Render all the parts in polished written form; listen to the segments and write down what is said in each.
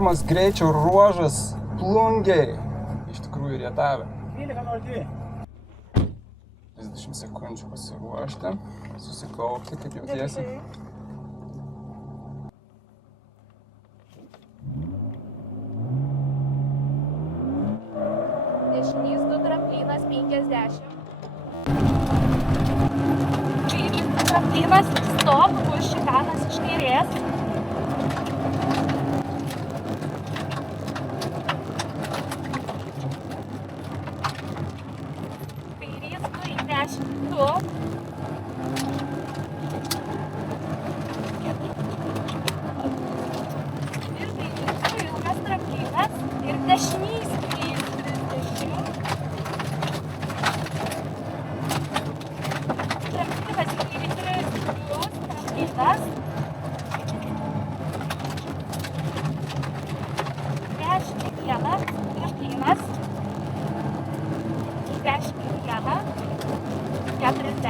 pirmas greičio ruožas Plungėj. Iš tikrųjų Rietave. 30 sekundžių pasiruošti, susikaupti, kaip jautiesi. Dešinys 2 tramplinas 50. Kairys 2 tramplinas, stop, bus šikanas iš kairės. Kairys 2 į 10, stop. Ir kairys 2 ilgas tramplinas ir dešinys 330. Tramplinas į 3 plius, tramplinas. 10 tramplinas. 10 40.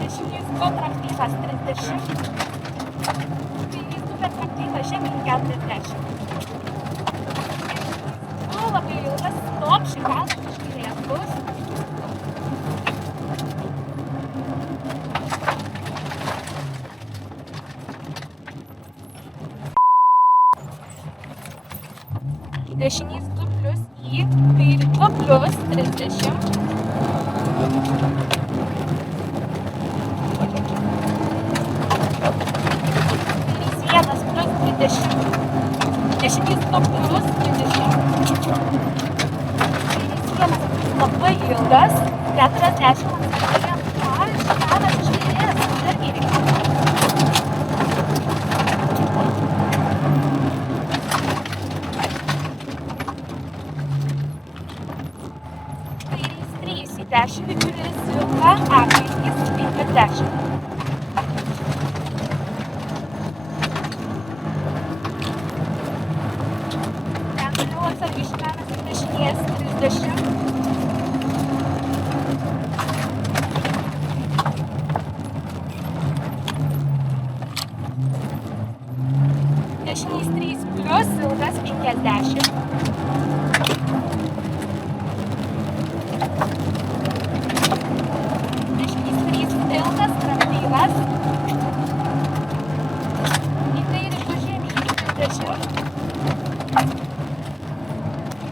Dešinys 2 tramplinas 30. Kairys 2 per trampliną žemyn 40. Labai ilgas, stop, šikanas iš kairės bus. Dešinys 2 plius į, kairį 2 plius 30. Kairys 1 plius 20. Dešinys 2 plius 30. Labai ilgas, 40 šikanas iš kairės, dar įvykti. Kairys 3 į 10, didžiulis ilga, kairys 50. Ten toliau atsargiai šikanas iš dešinės 30. Dešinys 3 plius, ilgas 50. Dešinys 3 ilgas, tramplinas. Į kairį žemyn 30.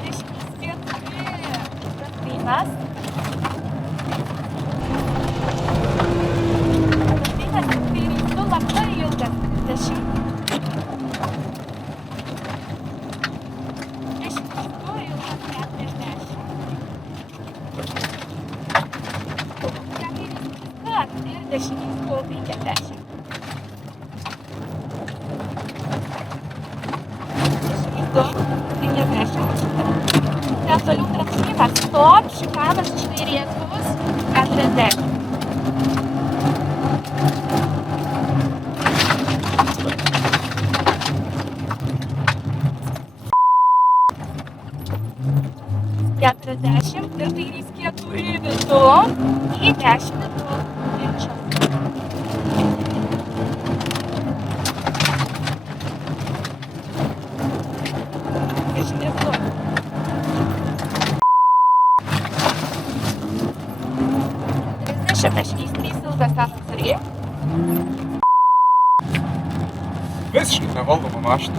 Dešinys 4 tramplinas. Tramplinas į kairį 2 labai ilgas 30. Dešinys 2 50. Dešinys 2 50. Ten toliau tramplinas, stop, šikanas iš kairės bus 40. Ir kairys 4 vidų į 10 vidų. Dešinys 3 ilgas atsargiai. Visiškai nevaldoma mašina.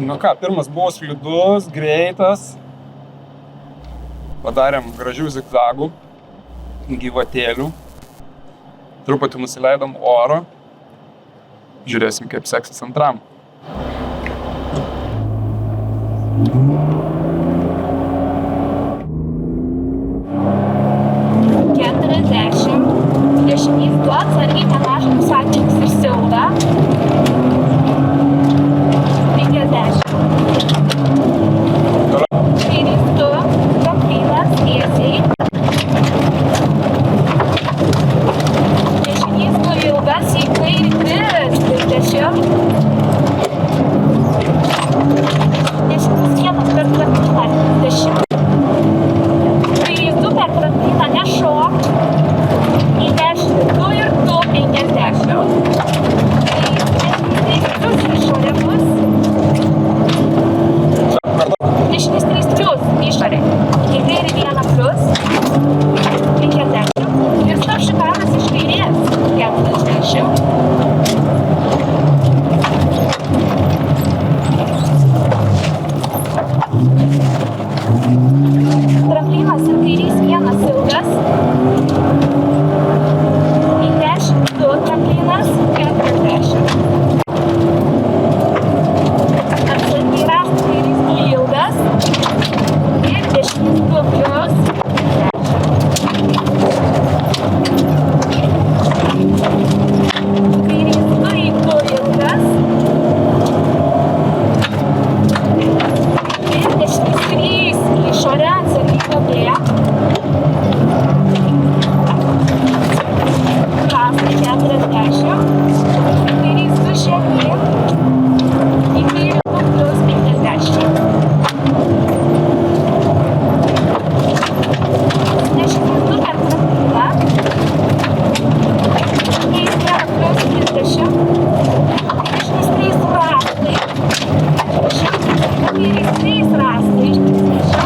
Nu ką, pirmas buvo slidus, greitas. Padarėm gražių zigzagų, gyvatėlių. Truputį nusileidom oro. Žiūrėsim, kaip seksis antram. 40. Dešinys 2 atsargiai panašus santykius ir siaura. 50. Kairys 2 tramplinas tiesiai. kairys 2 žemyn, į kairį 2 plius 50. Dešinys 2 per trampliną, kairys 1 plius 30, dešinys 3 rąstai, 30, kairys 3 rąstai, 30.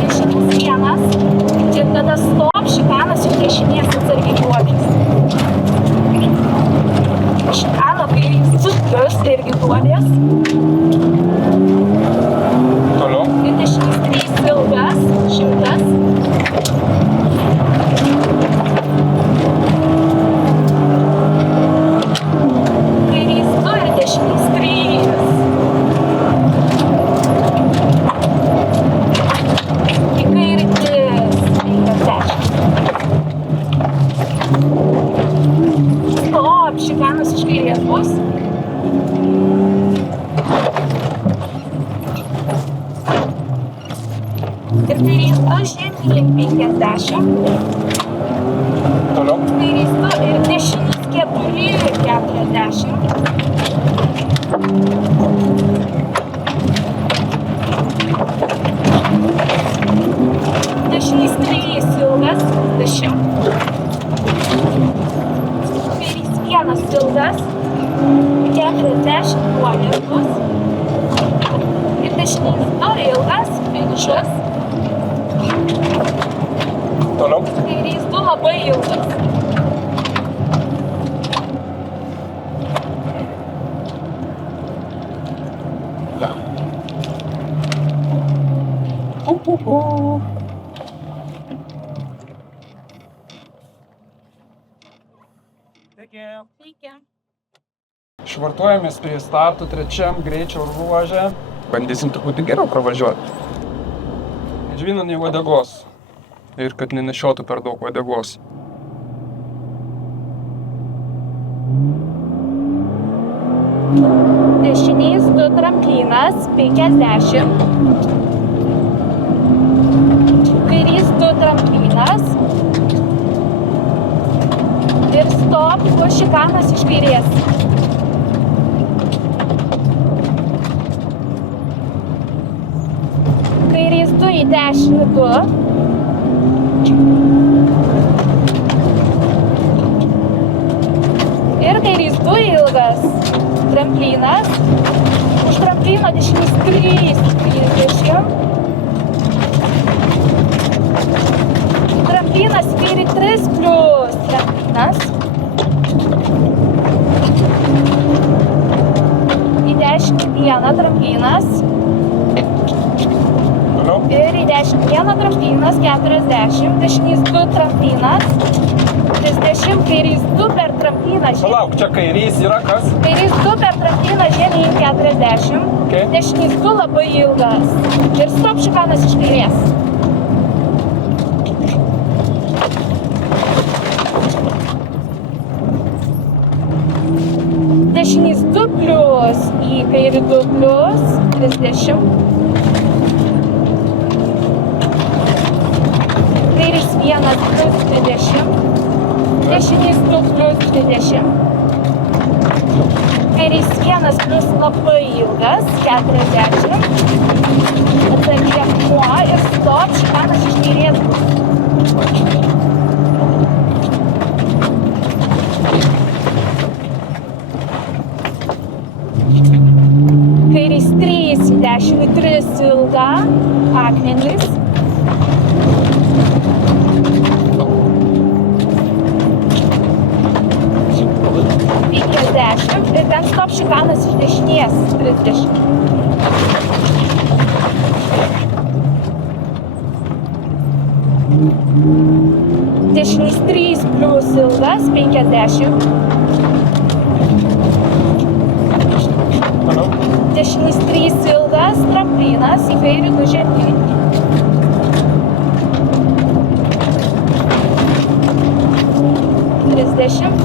Dešinys 1 ir tada stop, šikanas iš dešinės atsargiai duodės. Šikano kairys 2 plius irgi duodės. Toliau. Ir dešinys 3 ilgas, 100. Kairys 2 ir dešinys 3. Į kairį 50. Stop, šikanas iš kairės bus. Ir kairys 2 žemyn 50. Toliau. Kairys 2 ir dešinys 4 40. Dešinys 3 ilgas 10. Kairys 1 ilgas 40 duodės bus. Ir dešinys 2 ilgas 5. Toliau. Kairys 2 labai ilgas. Sveiki. Švartuojamės prie startų 3 greičio ruože. Bandysim truputį geriau pravažiuoti. Žvynant į uodegos. Ir kad nenešiotų per daug uodegos. Dešinys 2 tramplinas 50. Kairys 2 tramplinas. Ir stop, šikanas iš kairės. Kairys 2 į dešinį 2. Ir kairys 2 ilgas. Tramplinas. Už tramplino dešinys 3 30. Tramplinas į kairį 3 plius tramplinas. Į dešinį 1 tramplinas. Toliau. Ir į dešinį 1 tramplinas 40. Dešinys 2 tramplinas 30. Kairys 2 per trampliną žemyn. Palauk, čia kairys yra kas? Kairys 2 per trampliną žemyn 40. Okay. Dešinys 2 labai ilgas. Ir stop, šikanas iš kairės. Dešinys 2 plius į kairį 2 plius 30. Kairys 1 plius 20. Dešinys 2 plius 20. Kairys 1 plius labai ilgas 40. Atsargiai akmuo ir stop, šikanas iš kairės bus. Kairys 3 į dešinį 3 ilga, akmenys. Ir ten stop, šikanas iš dešinės 30. Dešinys 3 plius ilgas 50. Dešinys 3 ilgas tramplinas į kairį 2 žemyn.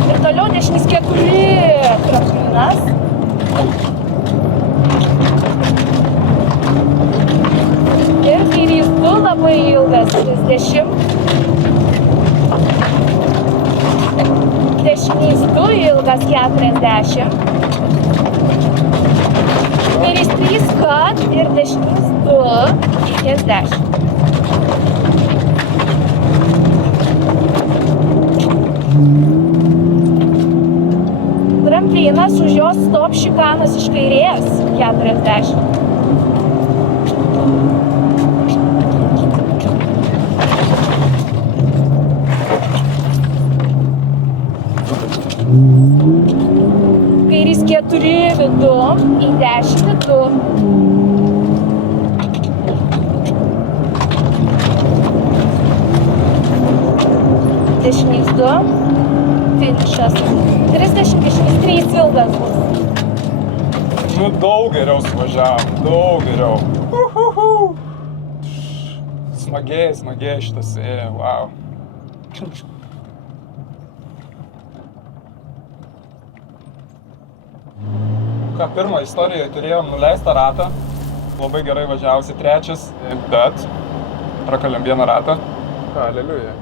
Ir toliau dešinys 4 tramplinas. Ir kairys 2 labai ilgas 30. ilgas 40. Kairys 3 kat ir dešinys 2, 50. Tramplinas už jos stop šikanos iš kairės 40. Kairys 4 vidum į dešinį 2. Dešinys 2. Finišas. 30, dešinys 3 ilgas bus. Nu, daug geriau suvažiavom, daug geriau. Smagiai šitas ėjo, wow. Ką, pirmą istorijoje turėjom nuleistą ratą, labai gerai važiavosi trečias, bet prakalėm vieną ratą. Aleliuja.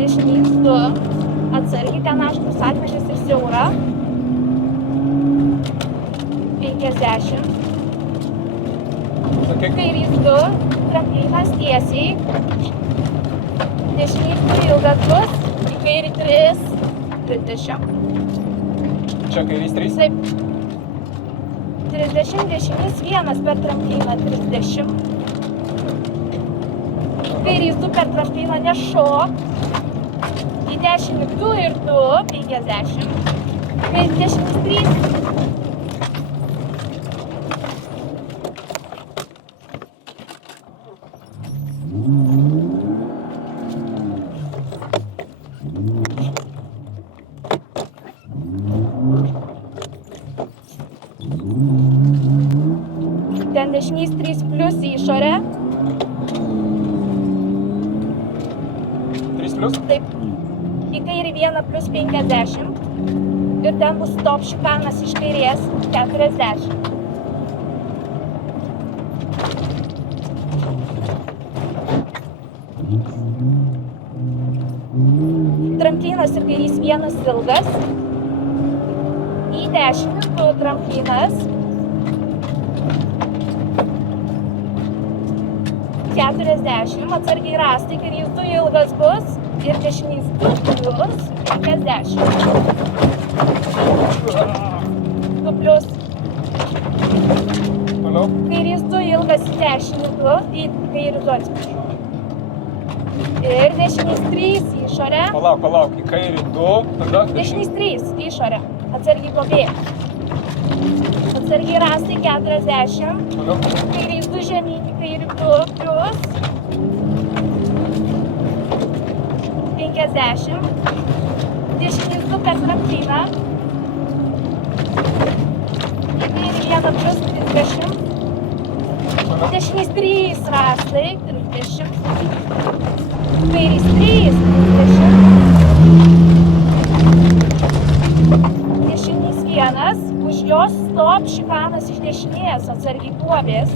Dešinys 2, atsargiai ten aštrus akmenis ir siaura, 50, kairys 2, tramplinas tiesiai, dešinys 2 ilgas bus, į kairį 3, 30. Čia kairys 3? Taip, 30, dešinys 1 per trampliną, 30. Kairys 2 per trampliną nešok, į dešinį 2 ir 2, 50. Kairys dešinys 3. Ten dešinys 3 plius į išorę. 3 plius? Taip, į kairį 1 plus 50 ir ten bus stop šikanas iš kairės 40. Tramplinas ir kairys 1 ilgas, į dešinį 2 tramplinas, 40, atsargiai rastai, kairys 2 ilgas bus ir dešinys 2 plius 50. 2 plius. Toliau? Kairys 2 ilgas į dešinį 2, į kairį 2 atsiprašau. Ir dešinys 3 į išorę. Palauk, į kairį 2, tada Dešinys 3 į išorę, atsargiai duobė. Atsargiai rastai 40. Toliau? Kairys 2 žemyn, į kairį 2 plius 50. Dešinys 2 per trampliną. Į kairį 1 plius 30. Dešinys 3 rastai 30. Kairys 3 30. Dešinys 1. Už jos stop šikanas iš dešinės, atsargiai duobės.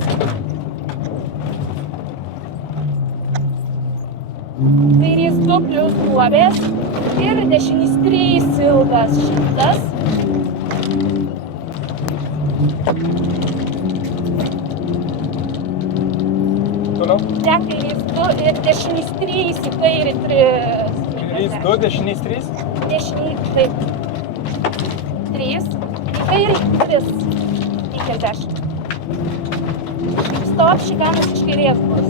Kairys 2 plius duobės ir dešinys 3 ilgas 100. Toliau? Ten kairys 2 ir dešinys 3 į kairį 3. Kairys 2, dešinys 3? Dešinys, taip. 3. Į kairį 3. 50. Stop šikanas iš kairės bus.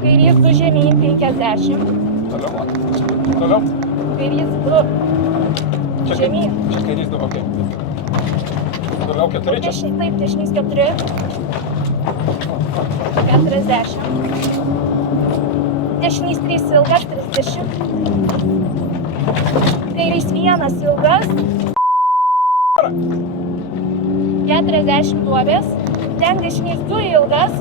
Kairys 2 žemyn 50. Toliau? Kairys 2 žemyn. Čia kairys 2, okei. Toliau 4 čia? Taip, dešinys 4. 40. Dešinys 3 ilgas 30. Kairys 1 ilgas 40 duobės. Ten dešinys 2 ilgas.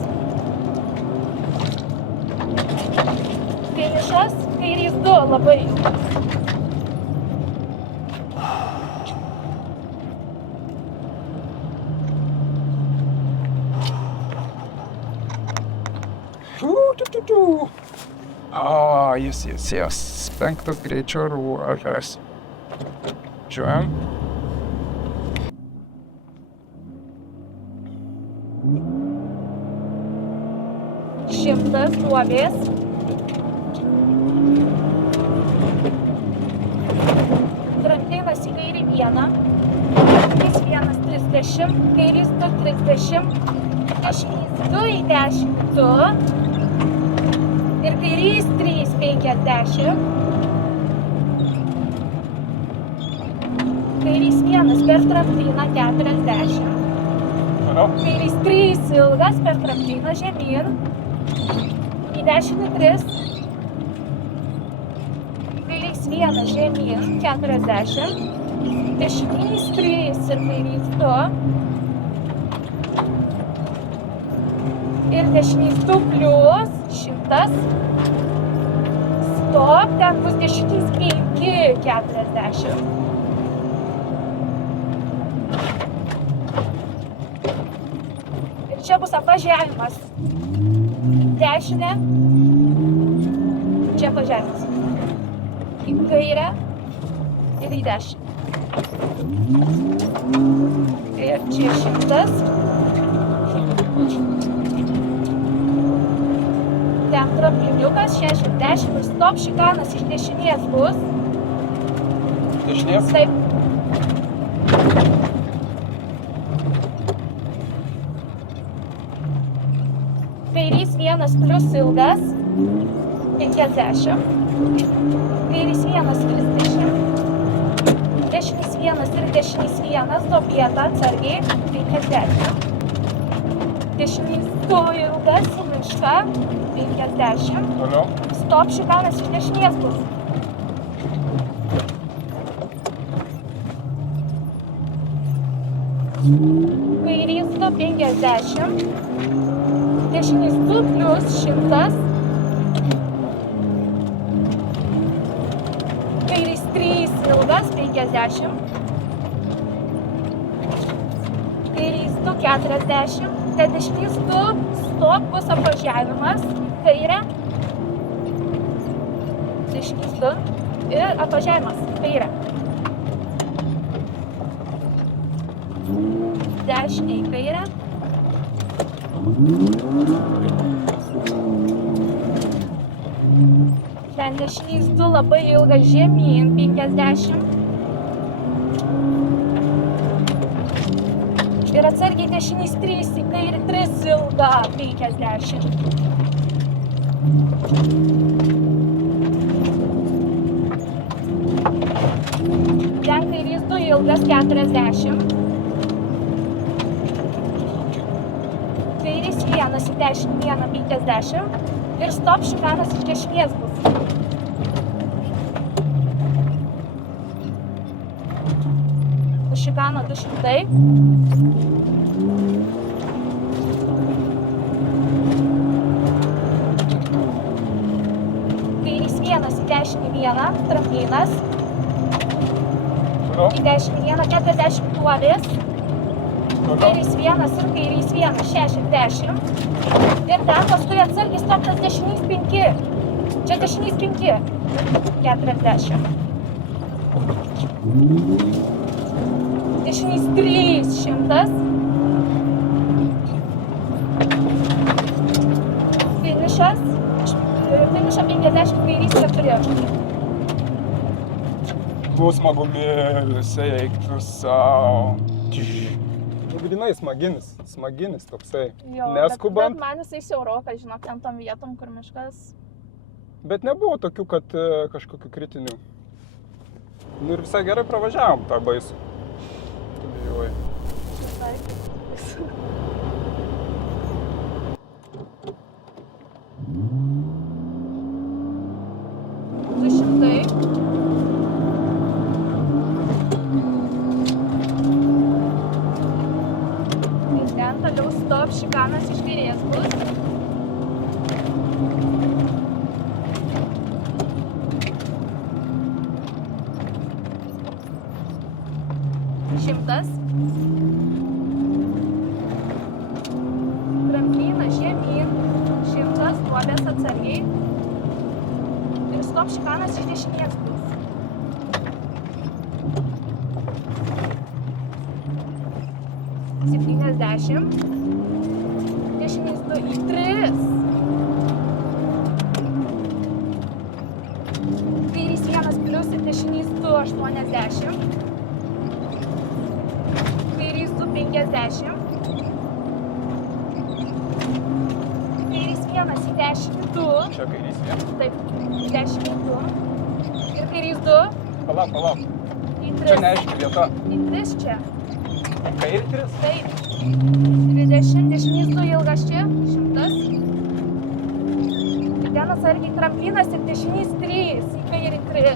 Finišas. Kairys 2 labai ilgas. Jas. 5 greičio ruožas. Žiūrėjom. Šimtas duobės. Tramplinas į kairį 1. Kairys 1, 30. Kairys 2, 30. Dešinys 2 į 10, 2. Ir kairys 3, 50. Kairys 1 per trampliną 40. Kairys 3 ilgas per trampliną žemyn. Į dešinį 3. Kairys 1 žemyn 40. Dešinys 3 ir kairys 2. Ir dešinys 2 plius 100. Stop, ten bus dešinys 5, 40. Ir čia bus apvažiavimas. Dešinė. Čia apvažiavimas. Į kairę ir į dešinę. Ir čia 100. Ten trampliniukas 60 ir stop, šikanas iš dešinės bus. Dešinės? Taip. Kairys 1 plius ilgas 50. Kairys 1 30. Dešinys 1 ir dešinys 1 duobėta atsargiai 50. Dešinys 2 ilgas į mišką 50. Toliau. Stop, šikanas iš dešinės bus. Kairys 2 50. Dešinys 2 plius 100. Kairys 3 ilgas 50. Kairys 2 40. Tad dešinys 2 stop bus apvažiavimas. Kairę. Dešinys 2 ir apvažiavimas. Kairę. Dešinė į kairę. Ten dešinys 2 labai ilgas žemyn 50. Ir atsargiai dešinys 3 į kairį 3 ilga 50. Ten kairys 2 ilgas 40. Kairys 1 į dešinę 50. Ir stop, šikanas iš dešinės bus. Šikano 200. Kairys 1 į dešinį 1, tramplinas. Į dešinį 1, 40 duobės. Kairys 1 ir kairys 1, 60. Ir ten paskui atsargiai stop tas dešinys 5. Čia dešinys 5, 40. Dešinys 3, 100. Finišas. Finišą 50, kairys 4. Bus smagumėlis, eiktų savo. Grynai smaginis toksai, Jo, neskubant, bet man jisai siaurokas, žinok, ten tom vietom, kur miškas. bet nebuvo tokių, kad kažkokių kritinių. Nu ir visai gerai pravažiavom tą baisų. Tu bijoji. Ir ten toliau stop, šikanas iš kairės bus. Šimtas. Tramplinas žemyn. 100 duobės atsargiai. stop šikanas iš dešinės bus. Septyniasdešimt. Dešinys 2 į 3. Kairys 1 plius ir dešinys 2, 80. Kairys 2, 50. Kairys 1 į 10, 2. Čia kairys 1. Taip, 10 į 2. Ir kairys 2 Palauk. į Čia 3. neaiški vieta. Į 3 čia. Kairį 3. Taip. 20, dešinys 2 ilgas čia, 100. Ir ten atsargiai tramplinas ir dešinys 3, į kairį 3.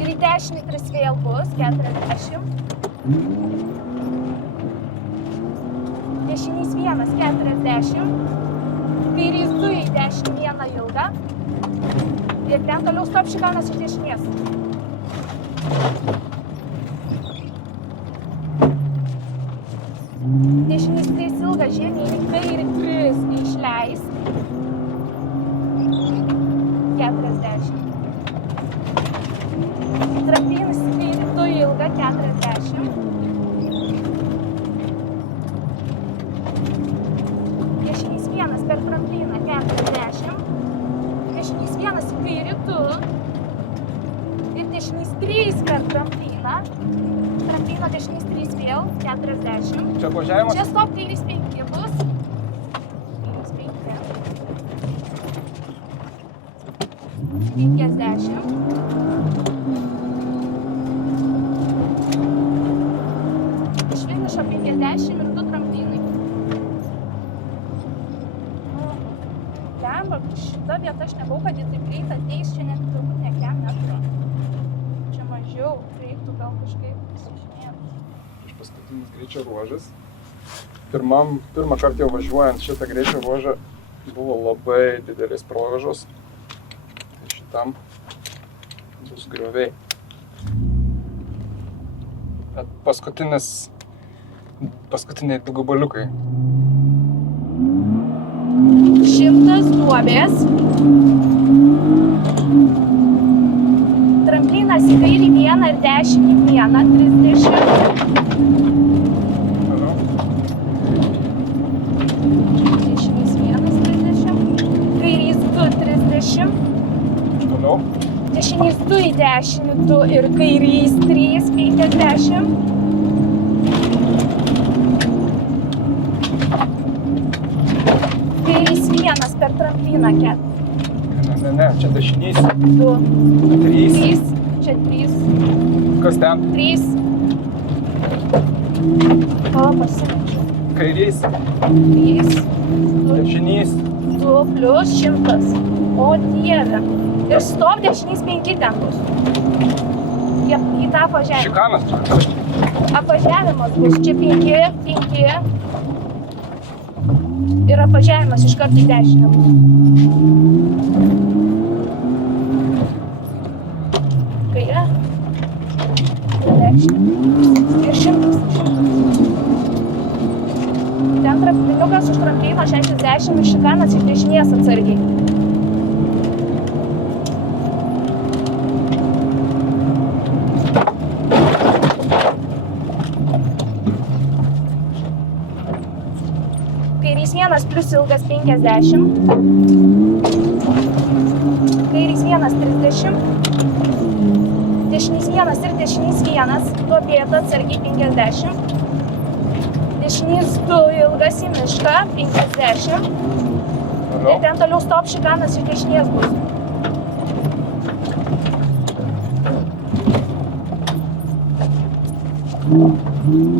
Ir į dešinį 3 vėl bus, 40. Dešinys 1, 40. Kairys 2 į dešinį 1 ilgą. Ir ten toliau stop šikanas iš dešinės. Dešinys 3 ilgas žemyn, į kairį 3 neišleisk. 40. Tramplinas į kairį 2 ilgą, 40. Dešinys 1 per trampliną, 40. Dešinys 1 į kairį 2. Ir dešinys 3 per trampliną. Tramplino dešinys 3 vėl, 40. Čia važiavimas. Čia stop kairys 5 bus. Kairys 5. 50. Iš finišo 50 ir 2 tramplinai. Lemba, šita vieta aš nebuvau, kad jie taip greit ateis, čia net turbūt ne kiek metrų. Čia mažiau, reiktų gal kažkaip pasižymėti. Paskutinis greičio ruožas. Pirmą kartą jau važiuojant šitą greičio ruožą buvo labai didelis provėžos. Tai šitam bus grioviai. Bet paskutiniai 2 gabaliukai. 100 duobės. Tramplinas į kairį 1 ir dešinį 1, 30. Dešinys 1, 30. Kairys 2, 30. Toliau. Dešinys 2 į dešinį 2 ir kairys 3, 50. Kairys 1 per trampliną 4. Ne, čia dešinys. 2, 3. 3, čia 3, Kas ten? 3. O, pasimečiau. Kairys. 3, 2, Dešinys. 2 plius 100. O Dieve. Ir stop dešinys 5 ten bus. Į tą apvažiavimą. Šikanas čia. Apvažiavimas bus čia 5, 5. Ir apvažiavimas iš karto į dešinę bus. Kairė. Ir 100. Ten trampliniukas už tramplino 60 ir šikanas iš dešinės atsargiai. Kairys 1 plius ilgas 50. Kairys 1, 30. Dešinys 1 ir dešinys 1. Duobėta atsargiai 50. Dešinys 2 ilgas į mišką 50. Ir ten toliau stop šikanas iš dešinės bus.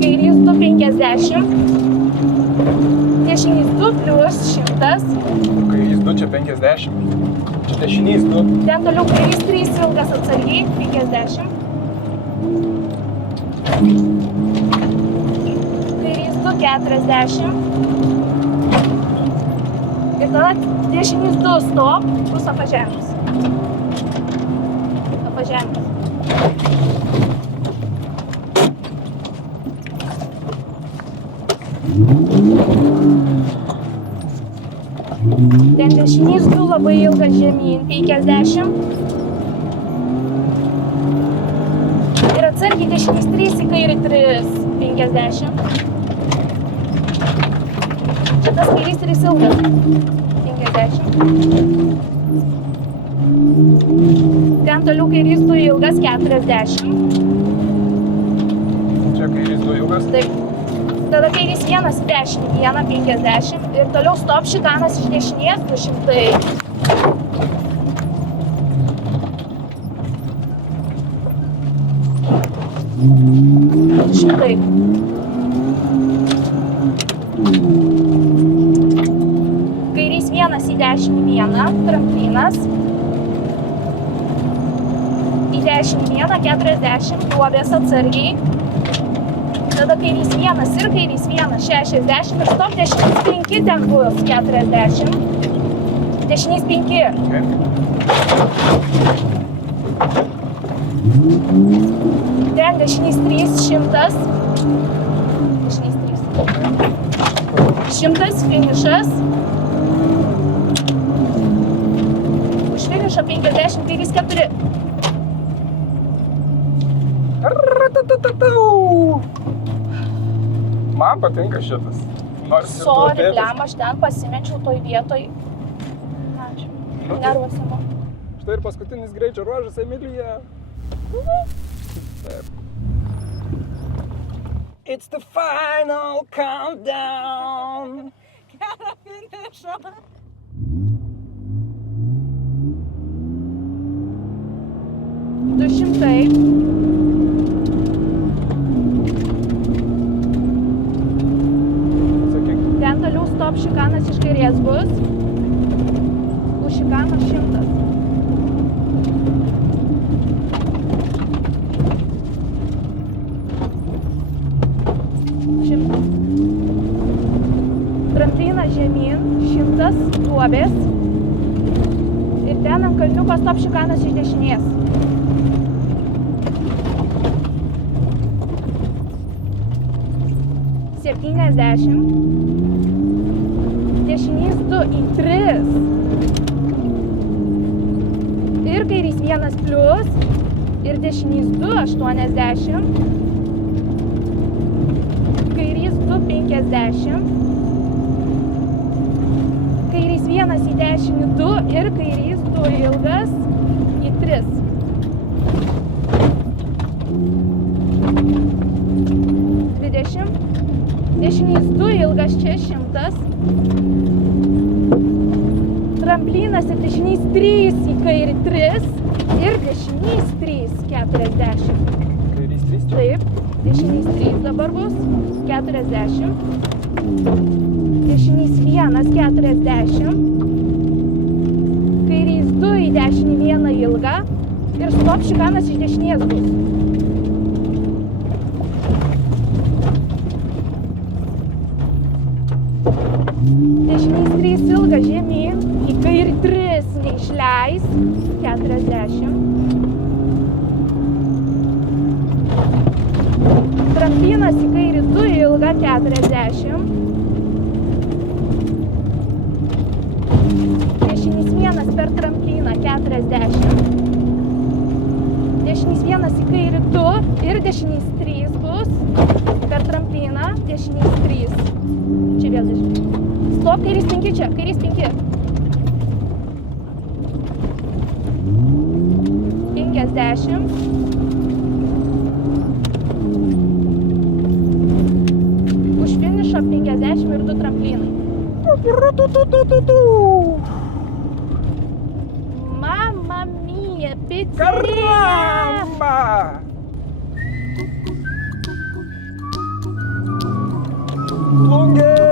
Kairys 2, 50. Dešinys 2 plius 100. Kairys 2 čia 50. Čia dešinys 2. Ten toliau kairys 3 ilgas atsargiai 50. Kairys 2, 40. Ir tada dešinys 2 stop, bus apvažiavimas. Apvažiavimas. Ten dešinys 2 labai ilgas žemyn, 50. Ir atsargiai dešinys 3 į kairį 3, 50. Čia tas kairys 3 ilgas, 50. Ten toliau kairys 2 ilgas, 40. Čia kairys 2 ilgas. Taip. Tada kairys 1 į dešinį, 1, 50. Ir toliau stop šikanas iš dešinės, 200. Šimtai. Kairys 1 į dešinį, 1, tramplinas. Į dešinį 1, 40, duobės atsargiai. Tada kairys 1 ir kairys 1, 60 ir stop, dešinys 5 ten bus, 40. Dešinys 5. Okay. Ten dešinys 3, 100. Dešinys 3. 100, finišas. Už finišą 50, kairys 4. Man patinka šitas. Nors ir Sorry, duobėtas. blem, aš ten pasimečiau toj vietoj. Ačiū. Nervuose man. Štai ir paskutinis greičio ruožas, Emilija. Taip. It's the final countdown. Gerą finišą. Du šimtai. Sakyk, Ten toliau stop šikanas iš kairės bus. Už šikano 100. Tramplinas žemyn, 100, duobės. Ir ten ant kalniuko stop šikanas iš dešinės. Septyniasdešimt. Dešinys 2 į 3. Ir kairys 1 plius. Ir dešinys 2, 80. Kairys 2, 50. Kairys 1 į dešinį 2 ir kairys 2 ilgas į 3. Dešinys 2 ilgas čia 100. Tramplinas ir dešinys 3 į kairį 3. Ir dešinys 3, 40. kairys 3 čia. Taip, dešinys 3 dabar bus, 40. Dešinys 1, 40. Kairys 2 į dešinį 1 ilgą. Ir stop šikanas iš dešinės bus. Dešinys 3 ilgas žemyn, į kairį 3 neišleis, 40. Tramplinas į kairį 2 ilgą, 40. Dešinys 1 per trampliną, 40. Dešinys 1 į kairį 2 ir dešinys 3 bus per trampliną, dešinys 3. Čia vėl dešinys. Stop, kairys 5 čia, kairys 5. 50. Už finišą 50 ir 2 tramplinai. Mamma mia, pizza! Caramba! Plungė!